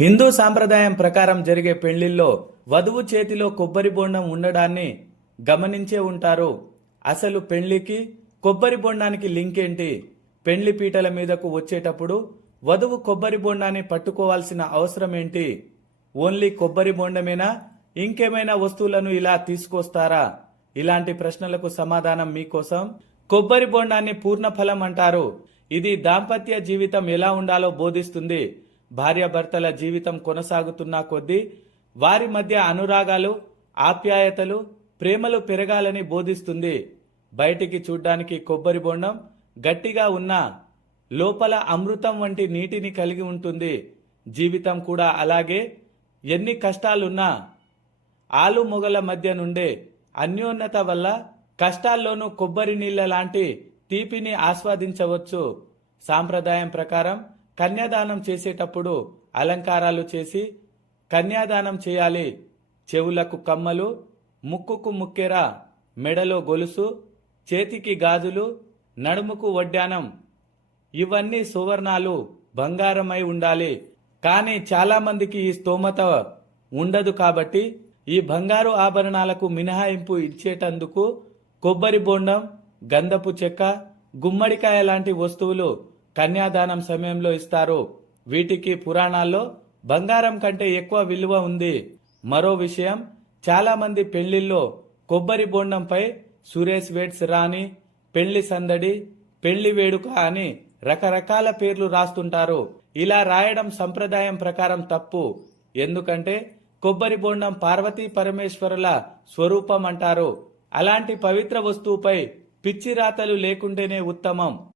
హిందూ సాంప్రదాయం ప్రకారం జరిగే పెళ్ళిల్లో వధువు చేతిలో కొబ్బరి బొండం ఉండడాన్ని గమనించే ఉంటారు. అసలు పెళ్ళికి కొబ్బరి బొండానికి లింక్ ఏంటి? పెళ్ళి పీటల మీదకు వచ్చేటప్పుడు వధువు కొబ్బరి బొండాన్ని పట్టుకోవాల్సిన అవసరం ఏంటి? ఓన్లీ కొబ్బరి బొండమేనా? ఇంకేమైనా వస్తువులను ఇలా తీసుకొస్తారా? ఇలాంటి ప్రశ్నలకు సమాధానం మీకోసం కొబ్బరి బొండాన్ని పూర్ణఫలం అంటారు. ఇది దాంపత్య జీవితం ఎలా ఉండాలో బోధిస్తుంది. భార్యాభర్తల జీవితం కొనసాగుతున్న కొద్దీ వారి మధ్య అనురాగాలు ఆప్యాయతలు ప్రేమలు పెరగాలని బోధిస్తుంది. బయటికి చూడ్డానికి కొబ్బరి బొండం గట్టిగా ఉన్నా లోపల అమృతం వంటి నీటిని కలిగి ఉంటుంది. జీవితం కూడా అలాగే ఎన్ని కష్టాలున్నా ఆలు మొగల మధ్య నుండే అన్యోన్యత వల్ల కష్టాల్లోనూ కొబ్బరి నీళ్ళ లాంటి తీపిని ఆస్వాదించవచ్చు. సాంప్రదాయం ప్రకారం కన్యాదానం చేసేటప్పుడు అలంకారాలు చేసి కన్యాదానం చేయాలి. చెవులకు కమ్మలు ముక్కుకు ముక్కెర మెడలో గొలుసు చేతికి గాజులు నడుముకు వడ్డానం. ఇవన్నీ సువర్ణాలు బంగారమై ఉండాలి. కానీ చాలామందికి ఈ స్తోమత ఉండదు కాబట్టి ఈ బంగారు ఆభరణాలకు మినహాయింపు ఇచ్చేటందుకు కొబ్బరి బోండం గంధపు చెక్క గుమ్మడికాయ లాంటి వస్తువులు కన్యాదానం సమయంలో ఇస్తారు. వీటికి పురాణాల్లో బంగారం కంటే ఎక్కువ విలువ ఉంది. మరో విషయం చాలామంది పెళ్ళిల్లో కొబ్బరి బోండంపై సురేష్ వేట్స్ రాణి పెళ్ళి సందడి పెళ్ళి వేడుక అని రకరకాల పేర్లు రాస్తుంటారు. ఇలా రాయడం సంప్రదాయం ప్రకారం తప్పు. ఎందుకంటే కొబ్బరి బోండం పార్వతీ పరమేశ్వరుల స్వరూపం అంటారు. అలాంటి పవిత్ర వస్తువుపై పిచ్చి రాతలు లేకుంటేనే ఉత్తమం.